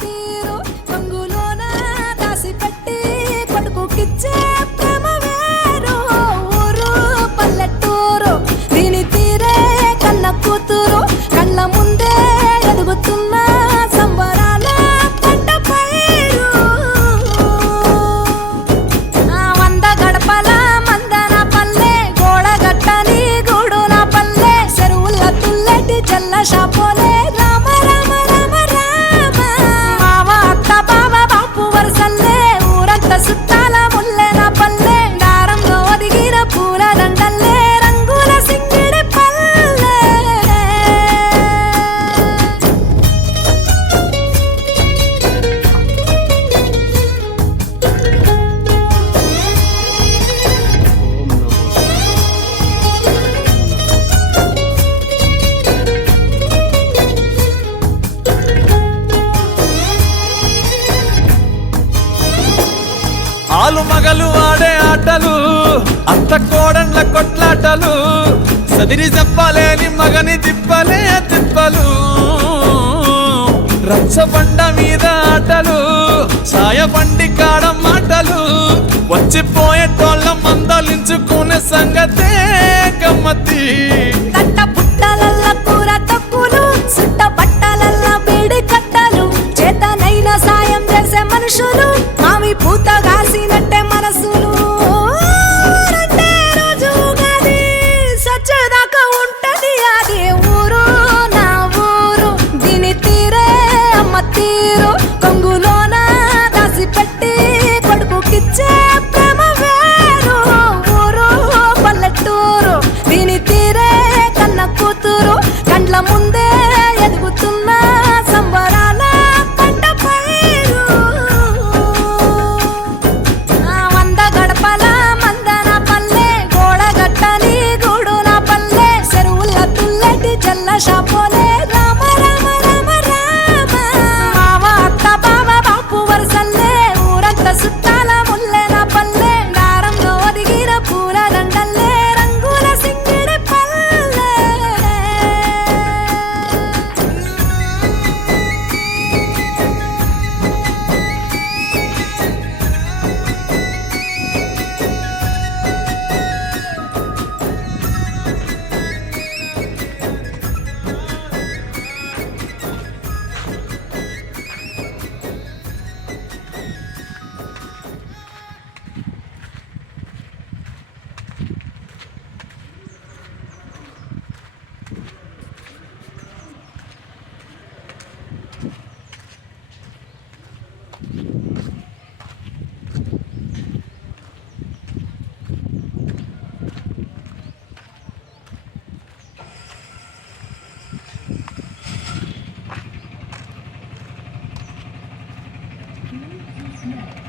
తీరు రంగులోన దాసి పెట్టి కొడుకుకిచ్చే ప్రేమ వేరు ఊరు పల్లెటూరు దీని తీరే కన్న కూతురు కళ్ళ ముందే ఎదుగుతున్న సంబరాల పంట పైరు వంద గడపల మందన పల్లె గోడగట్టని గూడు నా పల్లె చెరువుల తుల్లటి జల్ల షాపోలే రామ రామ రామ రామ మావ అత్త బావ బాపు వరసల్లే ఊరంత సుట్టాల ముల్లె నా పల్లె దారంలో ఒదిగిన పూల దండల్లే రంగుల సింగిడి పల్లె ఆలు మగలు ఆడే ఆటలు అత్త కోడన్ల కొట్లాటలు సదిరి చెప్పలేని మగని తిప్పలే తిప్పలు రచ్చబండ మీద ఆటలు సాయబండి కాడ మాటలు వచ్చిపోయేటోళ్ళ మందలించుకునే సంగతే గమ్మతి కట్ట పుట్టలల్ల కూర తక్కులు సుట్ట బట్టలల్ల బేడి కట్టలు చేతనైన సాయం చేసే మనుషులు మావి పూత కాసినట్టే మనసులు రెండే రోజు ఉగాది సచ్చేదాకా ఉంటది అది ఊరు నా ఊరు దీని తీరే అమ్మ తీరు కొంగులోన దాసి పెట్టి కొడుకుకిచ్చే ప్రేమ వేరు ఊరు పల్లెటూరు దీని తీరే కన్న కూతురు కండ్ల ముందే ఎదుగుతున్న సంబరాల పంట పైరు వంద గడపల మందన పల్లె గోడగట్టని గూడు నా పల్లె చెరువుల తుల్లటి జల్ల షాపోలే రామ రామ రామ రామ మావ అత్త బావ బాపు వరసల్లే ఊరంత సుట్టాల ముల్లె నా పల్లె దారంలో ఒదిగిన పూల దండల్లే రంగుల సింగిడి పల్లె Next.